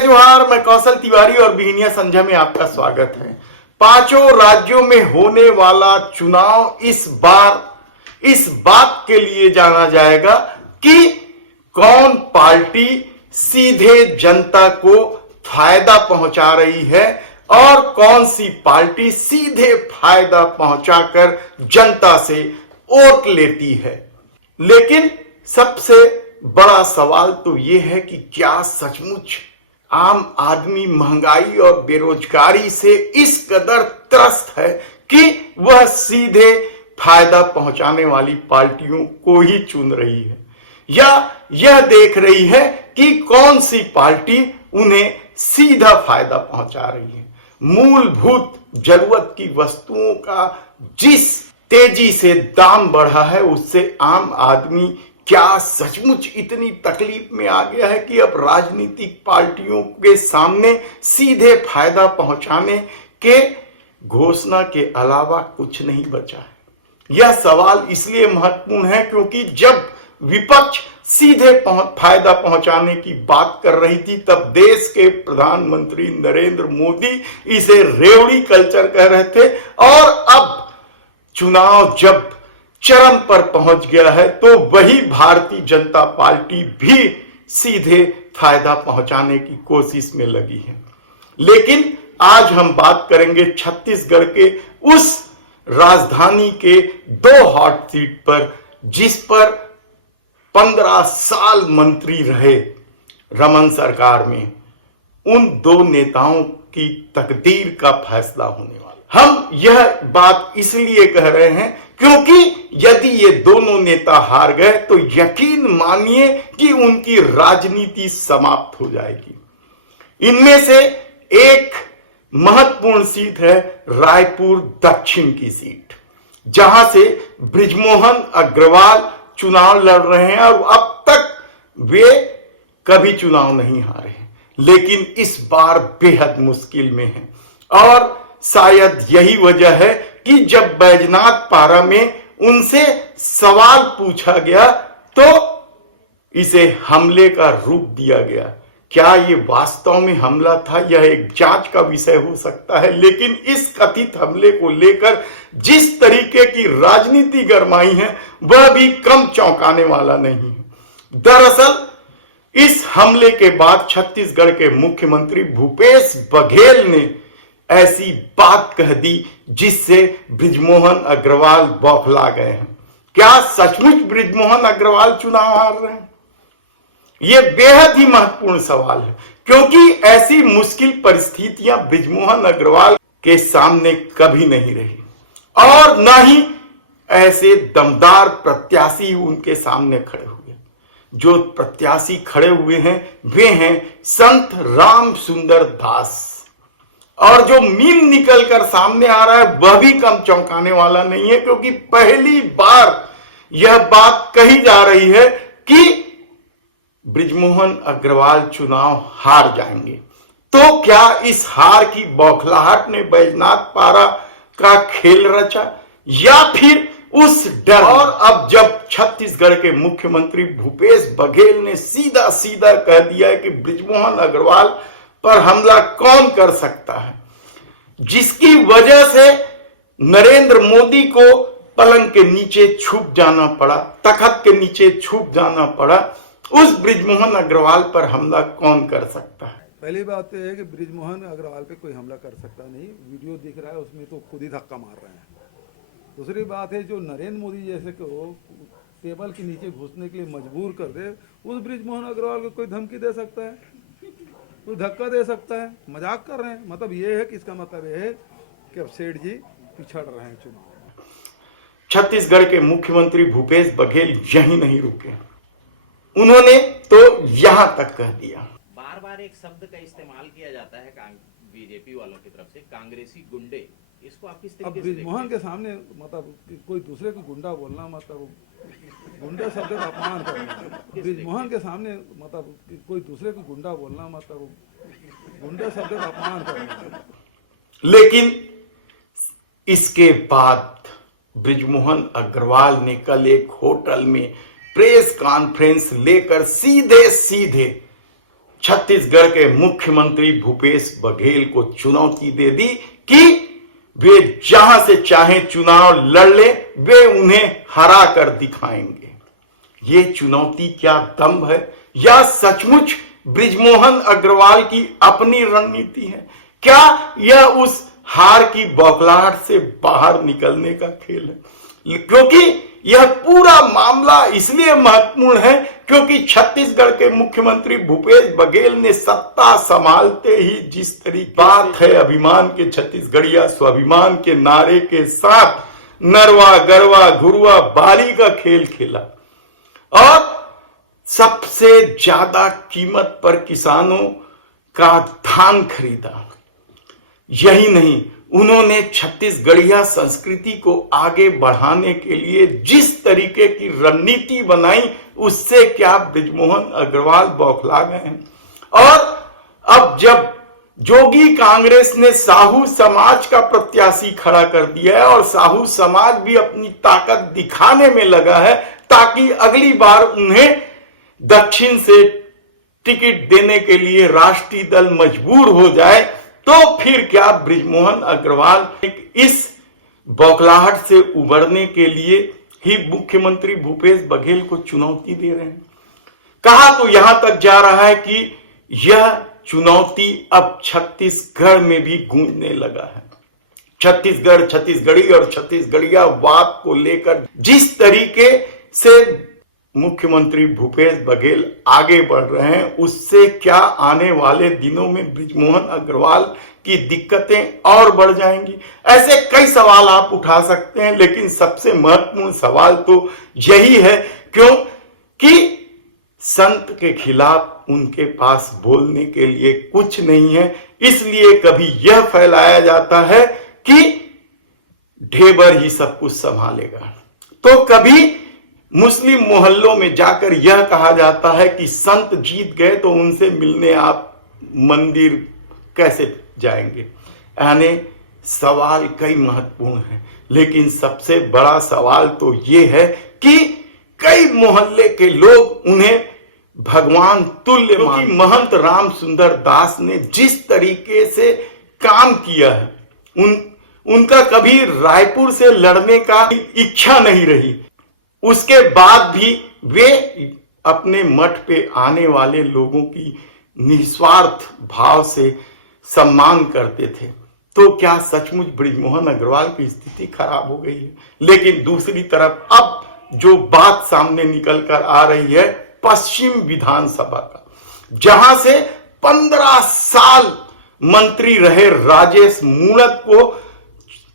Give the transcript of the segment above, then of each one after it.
जय जोहार। मैं कौशल तिवारी और बिहनिया संध्या में आपका स्वागत है। पांचों राज्यों में होने वाला चुनाव इस बार इस बात के लिए जाना जाएगा कि कौन पार्टी सीधे जनता को फायदा पहुंचा रही है और कौन सी पार्टी सीधे फायदा पहुंचाकर जनता से वोट लेती है। लेकिन सबसे बड़ा सवाल तो यह है कि क्या सचमुच आम आदमी महंगाई और बेरोजगारी से इस कदर त्रस्त है कि वह सीधे फायदा पहुंचाने वाली पार्टियों को ही चुन रही है, या यह देख रही है कि कौन सी पार्टी उन्हें सीधा फायदा पहुंचा रही है। मूलभूत जरूरत की वस्तुओं का जिस तेजी से दाम बढ़ा है उससे आम आदमी क्या सचमुच इतनी तकलीफ में आ गया है कि अब राजनीतिक पार्टियों के सामने सीधे फायदा पहुंचाने के घोषणा के अलावा कुछ नहीं बचा है। यह सवाल इसलिए महत्वपूर्ण है क्योंकि जब विपक्ष सीधे फायदा पहुंचाने की बात कर रही थी तब देश के प्रधानमंत्री नरेंद्र मोदी इसे रेवड़ी कल्चर कह रहे थे, और अब चुनाव जब चरम पर पहुंच गया है तो वही भारतीय जनता पार्टी भी सीधे फायदा पहुंचाने की कोशिश में लगी है। लेकिन आज हम बात करेंगे छत्तीसगढ़ के उस राजधानी के दो हॉट सीट पर जिस पर 15 साल मंत्री रहे रमन सरकार में। उन दो नेताओं की तकदीर का फैसला होने वाला। हम यह बात इसलिए कह रहे हैं क्योंकि यदि ये दोनों नेता हार गए तो यकीन मानिए कि उनकी राजनीति समाप्त हो जाएगी। इनमें से एक महत्वपूर्ण सीट है रायपुर दक्षिण की सीट, जहां से बृजमोहन अग्रवाल चुनाव लड़ रहे हैं और अब तक वे कभी चुनाव नहीं हारे, लेकिन इस बार बेहद मुश्किल में है। और शायद यही वजह है कि जब बैजनाथ पारा में उनसे सवाल पूछा गया तो इसे हमले का रूप दिया गया। क्या ये वास्तव में हमला था, यह एक जांच का विषय हो सकता है, लेकिन इस कथित हमले को लेकर जिस तरीके की राजनीति गरमाई है वह भी कम चौंकाने वाला नहीं है। दरअसल इस हमले के बाद छत्तीसगढ़ के मुख्यमंत्री भूपेश बघेल ने ऐसी बात कह दी जिससे बृजमोहन अग्रवाल बौखला गए हैं। क्या सचमुच बृजमोहन अग्रवाल चुनाव हार रहे हैं? यह बेहद ही महत्वपूर्ण सवाल है क्योंकि ऐसी मुश्किल परिस्थितियां बृजमोहन अग्रवाल के सामने कभी नहीं रही और न ही ऐसे दमदार प्रत्याशी उनके सामने खड़े हुए। जो प्रत्याशी खड़े हुए हैं वे हैं संत राम सुंदर दास, और जो मीम निकलकर सामने आ रहा है वह भी कम चौंकाने वाला नहीं है क्योंकि पहली बार यह बात कही जा रही है कि बृजमोहन अग्रवाल चुनाव हार जाएंगे। तो क्या इस हार की बौखलाहट ने बैजनाथ पारा का खेल रचा या फिर उस डर? और अब जब छत्तीसगढ़ के मुख्यमंत्री भूपेश बघेल ने सीधा सीधा कह दिया है कि बृजमोहन अग्रवाल पर हमला कौन कर सकता है, जिसकी वजह से नरेंद्र मोदी को पलंग के नीचे छुप जाना पड़ा, तखत के नीचे छुप जाना पड़ा, उस बृजमोहन अग्रवाल पर हमला कौन कर सकता है? पहली बात तो है कि बृजमोहन अग्रवाल पे कोई हमला कर सकता नहीं। वीडियो दिख रहा है उसमें तो खुद ही धक्का मार रहे हैं। दूसरी बात है जो नरेंद्र मोदी जैसे को टेबल के नीचे घुसने के लिए मजबूर कर दे, उस बृजमोहन अग्रवाल को कोई धमकी दे सकता है, कोई धक्का दे सकता है? मजाक कर रहे हैं। मतलब ये है कि इसका मतलब ये है कि अब सेठ जी पिछड़ रहे हैं चुनाव। छत्तीसगढ़ के मुख्यमंत्री भूपेश बघेल यही नहीं रुके, उन्होंने तो यहां तक कह दिया। बार बार एक शब्द का इस्तेमाल किया जाता है बीजेपी वालों की तरफ से, कांग्रेसी गुंडे। इसको आप किस तरीके से देखते हैं? बृजमोहन के सामने मतलब कोई दूसरे को गुंडा बोलना मतलब गुंडा शब्द का अपमान करना। बृजमोहन के सामने मतलब कोई दूसरे को गुंडा बोलना मतलब गुंडा शब्द का अपमान करना। लेकिन इसके बाद बृजमोहन अग्रवाल ने कल एक होटल में प्रेस कॉन्फ्रेंस लेकर सीधे सीधे छत्तीसगढ़ के मुख्यमंत्री भूपेश बघेल को चुनौती दे दी कि वे जहां से चाहे चुनाव लड़ ले, वे उन्हें हरा कर दिखाएंगे। ये चुनौती क्या दम्भ है या सचमुच बृजमोहन अग्रवाल की अपनी रणनीति है? क्या यह उस हार की बौखलाहट से बाहर निकलने का खेल है? क्योंकि यह पूरा मामला इसलिए महत्वपूर्ण है क्योंकि छत्तीसगढ़ के मुख्यमंत्री भूपेश बघेल ने सत्ता संभालते ही जिस तरीके बात है अभिमान के छत्तीसगढ़िया स्वाभिमान के नारे के साथ नरवा गरवा घुरवा बाली का खेल खेला और सबसे ज्यादा कीमत पर किसानों का धान खरीदा। यही नहीं, उन्होंने छत्तीसगढ़िया संस्कृति को आगे बढ़ाने के लिए जिस तरीके की रणनीति बनाई उससे क्या बृजमोहन अग्रवाल बौखला गए हैं। और अब जब जोगी कांग्रेस ने साहू समाज का प्रत्याशी खड़ा कर दिया है और साहू समाज भी अपनी ताकत दिखाने में लगा है ताकि अगली बार उन्हें दक्षिण से टिकट देने के लिए राष्ट्रीय दल मजबूर हो जाए, तो फिर क्या बृजमोहन अग्रवाल इस बौखलाहट से उबरने के लिए ही मुख्यमंत्री भूपेश बघेल को चुनौती दे रहे हैं? कहा तो यहां तक जा रहा है कि यह चुनौती अब छत्तीसगढ़ में भी गूंजने लगा है। छत्तीसगढ़, छत्तीसगढ़ी और छत्तीसगढ़िया वाद को लेकर जिस तरीके से मुख्यमंत्री भूपेश बघेल आगे बढ़ रहे हैं उससे क्या आने वाले दिनों में बृजमोहन अग्रवाल की दिक्कतें और बढ़ जाएंगी? ऐसे कई सवाल आप उठा सकते हैं, लेकिन सबसे महत्वपूर्ण सवाल तो यही है क्योंकि संत के खिलाफ उनके पास बोलने के लिए कुछ नहीं है। इसलिए कभी यह फैलाया जाता है कि ढेबर ही सब कुछ संभालेगा, तो कभी मुस्लिम मोहल्लों में जाकर यह कहा जाता है कि संत जीत गए तो उनसे मिलने आप मंदिर कैसे जाएंगे। यानी सवाल कई महत्वपूर्ण हैं, लेकिन सबसे बड़ा सवाल तो यह है कि कई मोहल्ले के लोग उन्हें भगवान तुल्य मानते। महंत राम सुंदर दास ने जिस तरीके से काम किया है, उनका कभी रायपुर से लड़ने का इच्छा नहीं रही। उसके बाद भी वे अपने मठ पे आने वाले लोगों की निस्वार्थ भाव से सम्मान करते थे। तो क्या सचमुच बृजमोहन अग्रवाल की स्थिति खराब हो गई है? लेकिन दूसरी तरफ अब जो बात सामने निकल कर आ रही है पश्चिम विधानसभा का, जहां से 15 साल मंत्री रहे राजेश मूणत को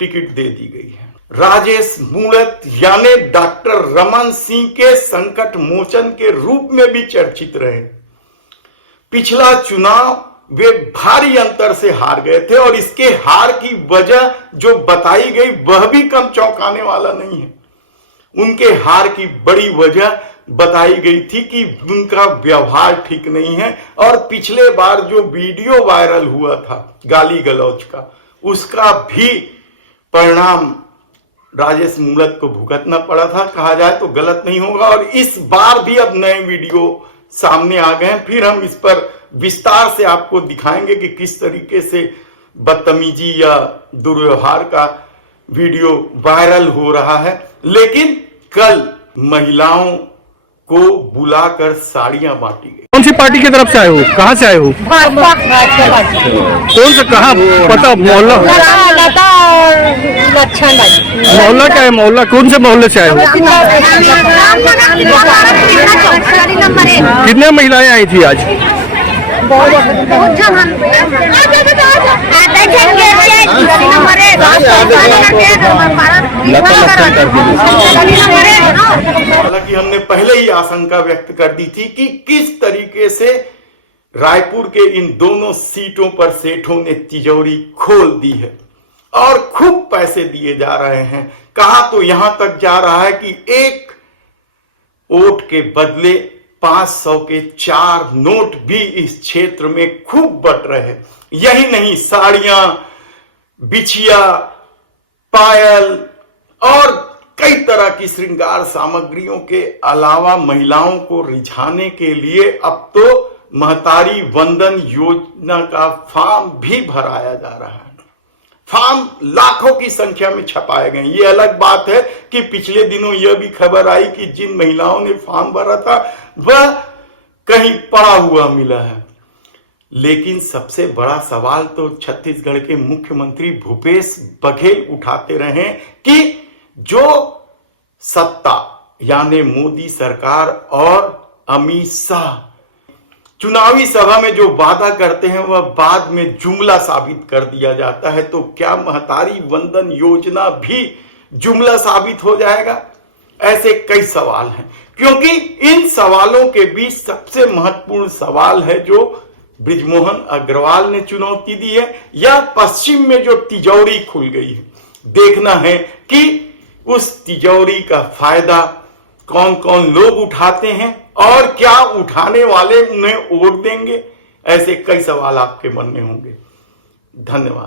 टिकट दे दी गई है। राजेश मूणत यानी डॉक्टर रमन सिंह के संकट मोचन के रूप में भी चर्चित रहे। पिछला चुनाव वे भारी अंतर से हार गए थे और इसके हार की वजह जो बताई गई वह भी कम चौंकाने वाला नहीं है। उनके हार की बड़ी वजह बताई गई थी कि उनका व्यवहार ठीक नहीं है और पिछले बार जो वीडियो वायरल हुआ था गाली गलौज का, उसका भी परिणाम राजेश मूणत को भुगतना पड़ा था। कहा जाए तो गलत नहीं होगा। और इस बार भी अब नए वीडियो सामने आ गए हैं, फिर हम इस पर विस्तार से आपको दिखाएंगे कि किस तरीके से बदतमीजी या दुर्व्यवहार का वीडियो वायरल हो रहा है। लेकिन कल महिलाओं को बुलाकर साड़ियां बांटी गई। कौन सी पार्टी की तरफ से आए हो? कहाँ से आए हो? कौन सा? कहाँ पता? मोहल्ला? मोहल्ला क्या है? मोहल्ला कौन से मोहल्ले से आए हो? कितने महिलाएं आई थी आज? हालांकि हमने पहले ही आशंका व्यक्त कर दी थी कि किस तरीके से रायपुर के इन दोनों सीटों पर सेठों ने तिजोरी खोल दी है और खूब पैसे दिए जा रहे हैं। कहा तो यहां तक जा रहा है कि एक वोट के बदले 500 के 4 नोट भी इस क्षेत्र में खूब बट रहे हैं। यही नहीं, साड़ियां, बिछिया, पायल और कई तरह की श्रृंगार सामग्रियों के अलावा महिलाओं को रिझाने के लिए अब तो महतारी वंदन योजना का फॉर्म भी भराया जा रहा है। फॉर्म लाखों की संख्या में छपाए गए। ये अलग बात है कि पिछले दिनों यह भी खबर आई कि जिन महिलाओं ने फॉर्म भरा था वह कहीं पड़ा हुआ मिला है। लेकिन सबसे बड़ा सवाल तो छत्तीसगढ़ के मुख्यमंत्री भूपेश बघेल उठाते रहे कि जो सत्ता यानी मोदी सरकार और अमित शाह चुनावी सभा में जो वादा करते हैं वह बाद में जुमला साबित कर दिया जाता है। तो क्या महतारी वंदन योजना भी जुमला साबित हो जाएगा? ऐसे कई सवाल हैं, क्योंकि इन सवालों के बीच सबसे महत्वपूर्ण सवाल है जो बृजमोहन अग्रवाल ने चुनौती दी है या पश्चिम में जो तिजोरी खुल गई है। देखना है कि उस तिजोरी का फायदा कौन कौन लोग उठाते हैं और क्या उठाने वाले उन्हें वोट देंगे। ऐसे कई सवाल आपके मन में होंगे। धन्यवाद।